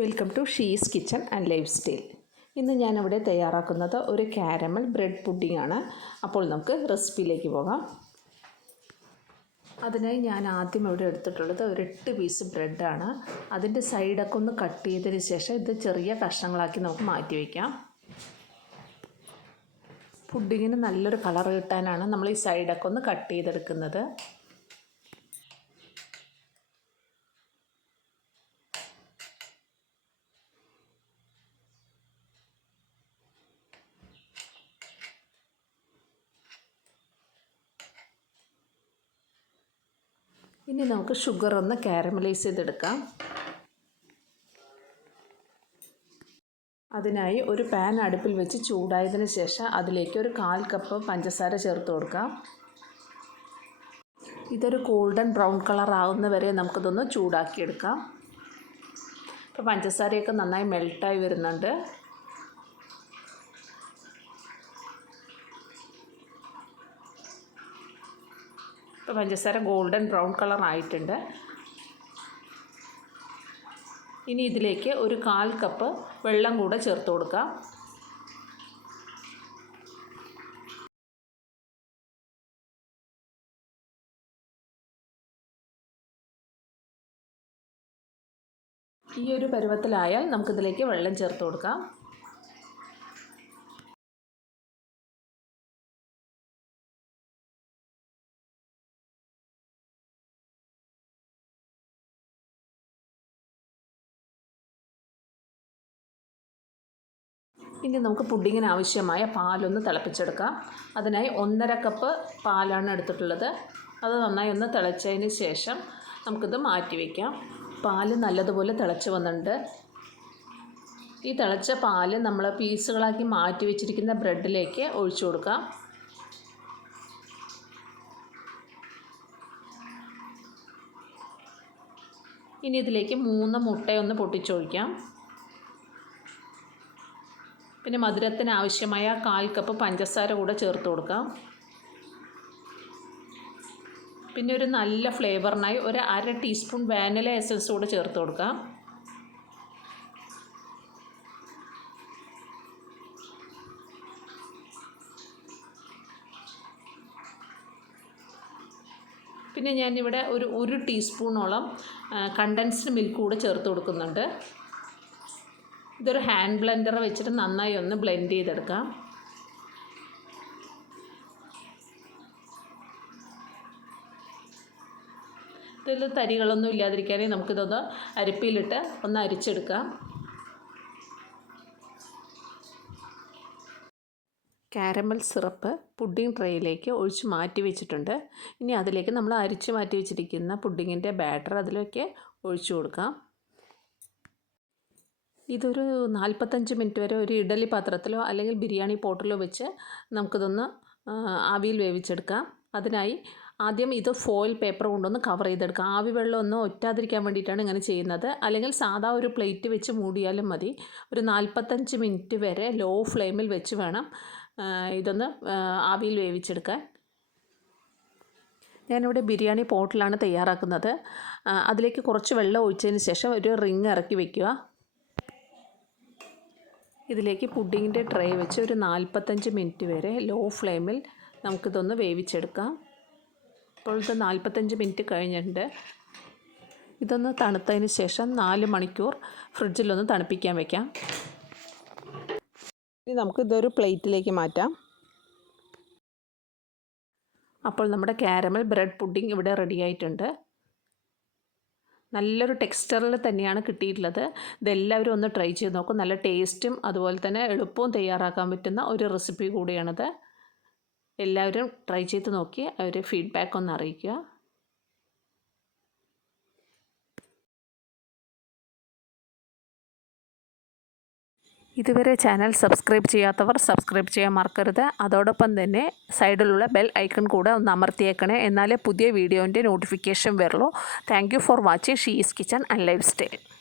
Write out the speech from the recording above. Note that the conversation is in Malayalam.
Welcome to she's kitchen and lifestyle. ഇന്ന് ഞാനിവിടെ തയ്യാറാക്കുന്നത് ഒരു കാരമൽ ബ്രെഡ് പുഡിംഗ് ആണ്. അപ്പോൾ നമുക്ക് റെസിപ്പിയിലേക്ക് പോകാം. അതിനായി ഞാൻ ആദ്യം ഇവിടെ എടുത്തിട്ടുള്ളത് ഒരു 8 പീസ് ബ്രെഡാണ്. അതിൻ്റെ സൈഡൊക്കെ ഒന്ന് കട്ട് ചെയ്തതിന് ശേഷം ഇത് ചെറിയ കഷ്ണങ്ങളാക്കി നമുക്ക് മാറ്റി വയ്ക്കാം. പുഡിങ്ങിന് നല്ലൊരു കളർ കിട്ടാനാണ് നമ്മൾ ഈ സൈഡൊക്കെ ഒന്ന് കട്ട് ചെയ്തെടുക്കുന്നത്. ഇനി നമുക്ക് ഷുഗർ ഒന്ന് കാരമലൈസ് ചെയ്തെടുക്കാം. അതിനായി ഒരു പാൻ അടുപ്പിൽ വെച്ച് ചൂടായതിന് ശേഷം അതിലേക്ക് ഒരു 1/4 കപ്പ് പഞ്ചസാര ചേർത്ത് കൊടുക്കാം. ഇതൊരു ഗോൾഡൻ ബ്രൗൺ കളർ ആകുന്ന വരെ നമുക്കിതൊന്ന് ചൂടാക്കിയെടുക്കാം. ഇപ്പോൾ പഞ്ചസാരയൊക്കെ നന്നായി മെൽട്ടായി വരുന്നുണ്ട്. ഇപ്പോൾ പഞ്ചസാര ഗോൾഡൻ ബ്രൗൺ കളർ ആയിട്ടുണ്ട്. ഇനി ഇതിലേക്ക് ഒരു 1/4 കപ്പ് വെള്ളം കൂടെ ചേർത്ത് കൊടുക്കാം. ഈ ഒരു പരുവത്തിലായാൽ നമുക്കിതിലേക്ക് വെള്ളം ചേർത്ത് കൊടുക്കാം. ഇനി നമുക്ക് പുഡിങ്ങിന് ആവശ്യമായ പാലൊന്ന് തിളപ്പിച്ചെടുക്കാം. അതിനായി 1/2 കപ്പ് പാലാണ് എടുത്തിട്ടുള്ളത്. അത് നന്നായി ഒന്ന് തിളച്ചതിന് ശേഷം നമുക്കിത് മാറ്റി വയ്ക്കാം. പാല് നല്ലതുപോലെ തിളച്ച് വന്നിട്ടുണ്ട്. ഈ തിളച്ച പാല് നമ്മൾ പീസുകളാക്കി മാറ്റി വെച്ചിരിക്കുന്ന ബ്രെഡിലേക്ക് ഒഴിച്ചു കൊടുക്കാം. ഇനി ഇതിലേക്ക് 3 മുട്ടയൊന്ന് പൊട്ടിച്ചൊഴിക്കാം. പിന്നെ മധുരത്തിന് ആവശ്യമായ 1/4 കപ്പ് പഞ്ചസാര കൂടെ ചേർത്ത് കൊടുക്കാം. പിന്നെ ഒരു നല്ല ഫ്ലേവറിനായി ഒരു 1/2 ടീസ്പൂൺ വാനില എസൻസ് കൂടെ ചേർത്ത് കൊടുക്കാം. പിന്നെ ഞാനിവിടെ ഒരു ടീസ്പൂണോളം കണ്ടൻസ്ഡ് മിൽക്ക് കൂടെ ചേർത്ത് കൊടുക്കുന്നുണ്ട്. ഇതൊരു ഹാൻഡ് ബ്ലെൻഡർ വെച്ചിട്ട് നന്നായി ഒന്ന് ബ്ലെൻഡ് ചെയ്തെടുക്കാം. ഇതിൽ തരികളൊന്നും ഇല്ലാതിരിക്കാനേ നമുക്കിതൊന്ന് അരിപ്പയിലിട്ട് ഒന്ന് അരിച്ചെടുക്കാം. കാരമൽ സിറപ്പ് പുഡിംഗ് ട്രേയിലേക്ക് ഒഴിച്ച് മാറ്റി വെച്ചിട്ടുണ്ട്. ഇനി അതിലേക്ക് നമ്മൾ അരിച്ച് മാറ്റി വെച്ചിരിക്കുന്ന പുഡിങ്ങിൻ്റെ ബാറ്റർ അതിലേക്ക് ഒഴിച്ചു കൊടുക്കാം. ഇതൊരു 45 മിനിറ്റ് വരെ ഒരു ഇഡ്ഡലി പാത്രത്തിലോ അല്ലെങ്കിൽ ബിരിയാണി പോട്ടിലോ വെച്ച് നമുക്കിതൊന്ന് ആവിയിൽ വേവിച്ചെടുക്കാം. അതിനായി ആദ്യം ഇത് ഫോയിൽ പേപ്പർ കൊണ്ടൊന്ന് കവർ ചെയ്തെടുക്കാം. ആവി വെള്ളമൊന്നും ഒറ്റാതിരിക്കാൻ വേണ്ടിയിട്ടാണ് ഇങ്ങനെ ചെയ്യുന്നത്. അല്ലെങ്കിൽ സാധാ ഒരു പ്ലേറ്റ് വെച്ച് മൂടിയാലും മതി. ഒരു 45 മിനിറ്റ് വരെ ലോ ഫ്ലെയിമിൽ വെച്ച് വേണം ഇതൊന്ന് ആവിയിൽ വേവിച്ചെടുക്കാൻ. ഞാനിവിടെ ബിരിയാണി പോട്ടിലാണ് തയ്യാറാക്കുന്നത്. അതിലേക്ക് കുറച്ച് വെള്ളം ഒഴിച്ചതിന് ശേഷം ഒരു റിങ് ഇറക്കി വയ്ക്കുക. ഇതിലേക്ക് പുഡിങ്ങിൻ്റെ ട്രേ വെച്ച് ഒരു 45 മിനിറ്റ് വരെ ലോ ഫ്ലെയിമിൽ നമുക്കിതൊന്ന് വേവിച്ചെടുക്കാം. ഇപ്പോൾ ഇത് 45 മിനിറ്റ് കഴിഞ്ഞിട്ടുണ്ട്. ഇതൊന്ന് തണുത്തതിന് ശേഷം 4 മണിക്കൂർ ഫ്രിഡ്ജിലൊന്ന് തണുപ്പിക്കാൻ വയ്ക്കാം. ഇനി നമുക്കിതൊരു പ്ലേറ്റിലേക്ക് മാറ്റാം. അപ്പോൾ നമ്മുടെ കാരമൽ ബ്രെഡ് പുഡിംഗ് ഇവിടെ റെഡി ആയിട്ടുണ്ട്. നല്ലൊരു ടെക്സ്ചറിൽ തന്നെയാണ് കിട്ടിയിട്ടുള്ളത്. ഇതെല്ലാവരും ഒന്ന് ട്രൈ ചെയ്ത് നോക്കും. നല്ല ടേസ്റ്റും അതുപോലെ തന്നെ എളുപ്പവും തയ്യാറാക്കാൻ പറ്റുന്ന ഒരു റെസിപ്പി കൂടിയാണിത്. എല്ലാവരും ട്രൈ ചെയ്ത് നോക്കി അവർ ഫീഡ്ബാക്ക് ഒന്ന് അറിയിക്കുക. ഇതുവരെ ചാനൽ സബ്സ്ക്രൈബ് ചെയ്യാത്തവർ സബ്സ്ക്രൈബ് ചെയ്യാൻ മറക്കരുത്. അതോടൊപ്പം തന്നെ സൈഡിലുള്ള ബെൽ ഐക്കൺ കൂടെ ഒന്ന് അമർത്തിയേക്കണേ. എന്നാലേ പുതിയ വീഡിയോൻ്റെ നോട്ടിഫിക്കേഷൻ വരുള്ളൂ. Thank you for watching she's kitchen and life style.